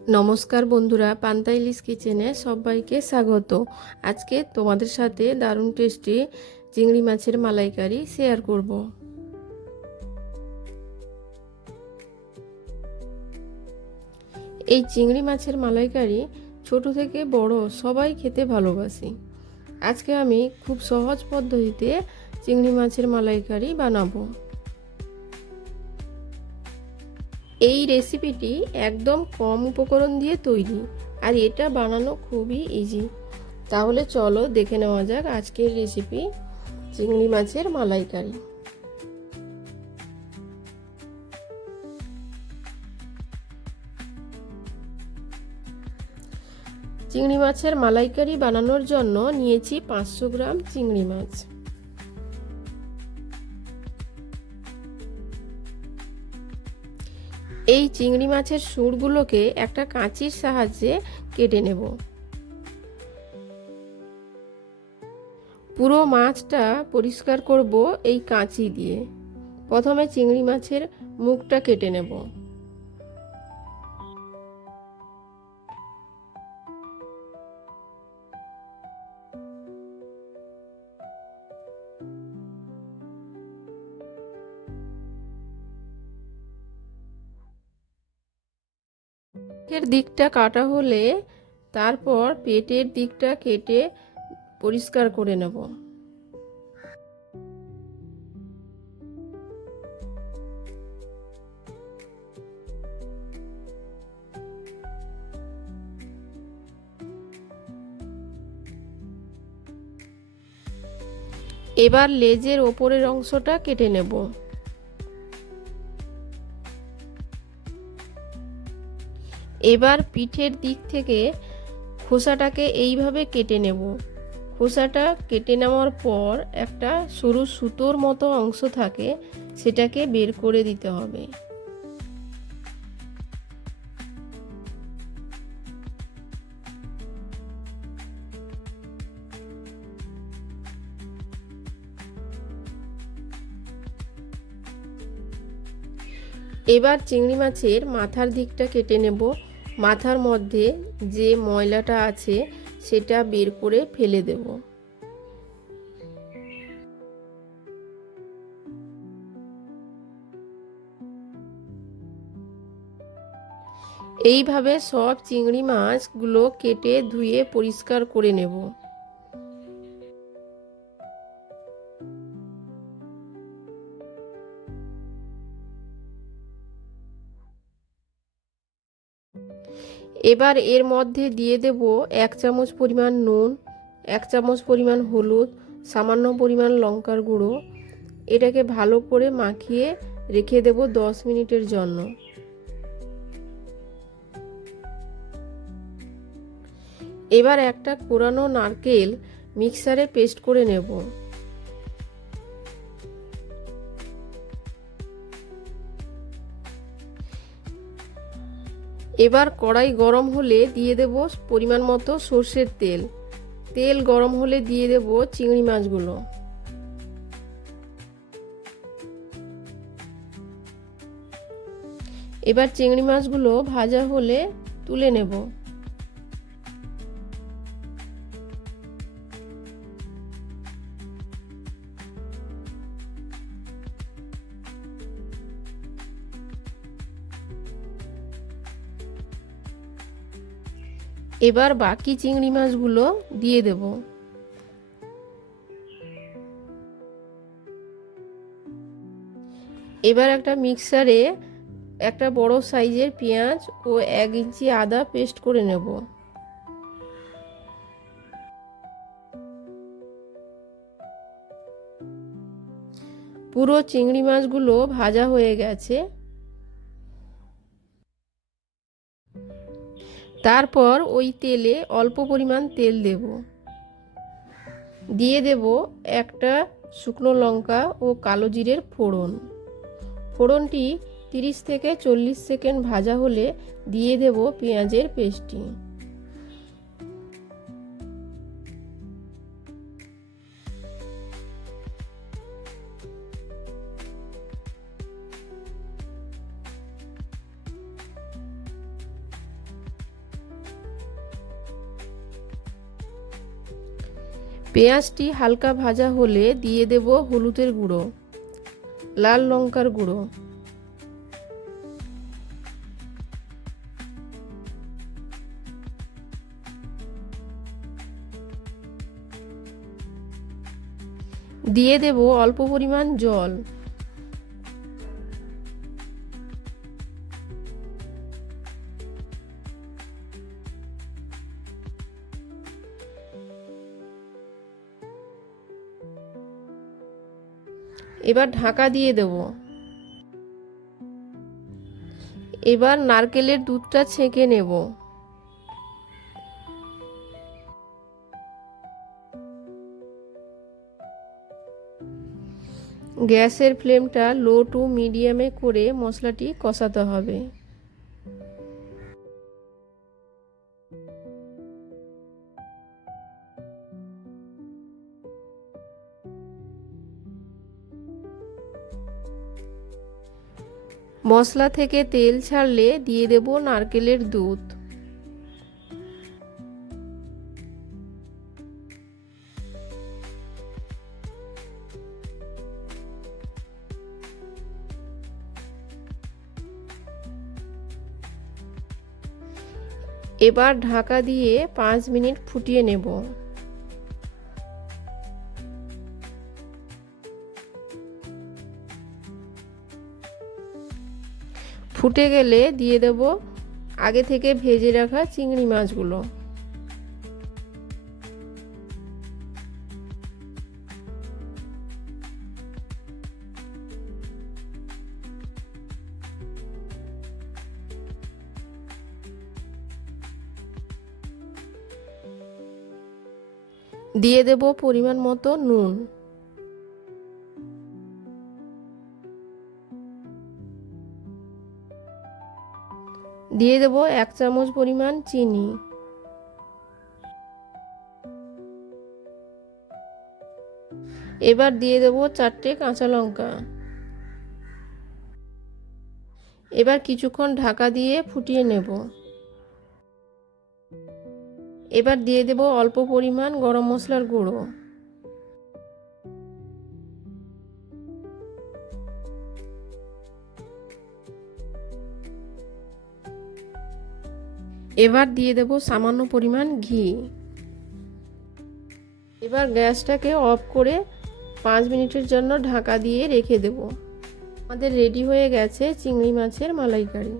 নমস্কার বন্ধুরা, পান্তা ইলিশ কিচেনে সবাইকে স্বাগত। আজকে তোমাদের সাথে দারুণ টেস্টি চিংড়ি মাছের মালাইকারি শেয়ার করব। এই চিংড়ি মাছের মালাইকারি ছোট থেকে বড় সবাই খেতে ভালোবাসি। আজকে আমি খুব সহজ পদ্ধতিতে চিংড়ি মাছের মালাইকারি বানাবো। এই রেসিপিটি একদম কম উপকরণ দিয়ে তৈরি, আর এটা বানানো খুবই ইজি। তাহলে চলো দেখে নেওয়া যাক আজকের রেসিপি, চিংড়ি মাছের মালাইকারি। চিংড়ি মাছের মালাইকারি বানানোর জন্য নিয়েছি 500 গ্রাম চিংড়ি মাছ। এই চিংড়ি মাছের সুরগুলোকে একটা কাঁচির সাহায্যে কেটে নেব। পুরো মাছটা পরিষ্কার করব এই কাঁচি দিয়ে। প্রথমে চিংড়ি মাছের মুখটা কেটে নেব। পেটের দিকটা কাটা হলে তারপর পেটের দিকটা কেটে পরিষ্কার করে নেব। এবার লেজের ওপরের অংশটা কেটে নেব। এবার পিঠের দিক থেকে খোসাটাকে এইভাবে কেটে নেব। খোসাটা কেটে নেওয়ার পর একটা সরু সুতোর মতো অংশ থাকে, সেটাকে বের করে দিতে হবে। এবার চিংড়ি মাছের মাথার দিকটা কেটে নেব। মাথার মধ্যে যে ময়লাটা আছে সেটা বের করে ফেলে দেব। এইভাবে সব চিংড়ি মাছগুলো কেটে ধুয়ে পরিষ্কার করে নেব। এবার এর মধ্যে দিয়ে দেব 1 চামচ পরিমাণ নুন, 1 চামচ পরিমাণ হলুদ, সামান্য পরিমাণ লঙ্কার গুঁড়ো। এটাকে ভালো করে মাখিয়ে রেখে দেব 10 মিনিটের জন্য। এবার একটা কোরানো নারকেল মিক্সারে পেস্ট করে নেব। এবার কড়াই গরম হলে দিয়ে দেব পরিমাণ মতো সর্ষের তেল। তেল গরম হলে দিয়ে দেব চিংড়ি মাছগুলো। এবার চিংড়ি মাছগুলো ভাজা হলে তুলে নেব। এবার বাকি চিংড়ি মাছগুলো দিয়ে দেব। এবার একটা মিক্সারে একটা বড় সাইজের পেঁয়াজ ও 1 ইঞ্চি আদা পেস্ট করে নেব। পুরো চিংড়ি মাছগুলো ভাজা হয়ে গেছে। তারপর ওই তেলে অল্প পরিমাণ তেল দেব। দিয়ে দেব একটা শুকনো লঙ্কা ও কালো জিরের ফোড়ন। ফোড়নটি 30 থেকে 40 সেকেন্ড ভাজা হলে দিয়ে দেব পেঁয়াজের পেস্টটি। পেঁয়াজটি হালকা ভাজা হলে দিয়ে দেব হলুদের গুঁড়ো, লাল লঙ্কার গুঁড়ো, দিয়ে দেব অল্প পরিমাণ জল। এবার ঢাকা দিয়ে দেব। এবার নারকেলের দুধটা ছেঁকে নেব। গ্যাসের ফ্লেমটা লো টু মিডিয়ামে করে মশলাটি কষাতে হবে। মশলা থেকে তেল ছাড়লে দিয়ে দেব নারকেলের দুধ। এবার ঢাকা দিয়ে 5 মিনিট ফুটিয়ে নেব। ফুটে গেলে দিয়ে দেব আগে থেকে ভেজে রাখা চিংড়ি মাছগুলো। দিয়ে দেব পরিমাণ মতো নুন। দিয়ে দেব 1 চামচ পরিমাণ চিনি। এবার দিয়ে দেব 4টে কাঁচা লঙ্কা। এবার কিছুক্ষণ ঢাকা দিয়ে ফুটিয়ে নেব। এবার দিয়ে দেব অল্প পরিমাণ গরম মশলার গুঁড়ো। এবার দিয়ে দেব সামান্য পরিমাণ ঘি। এবার গ্যাসটাকে অফ করে 5 মিনিটের জন্য ঢাকা দিয়ে রেখে দেব। আমাদের রেডি হয়ে গেছে চিংড়ি মাছের মালাইকারি।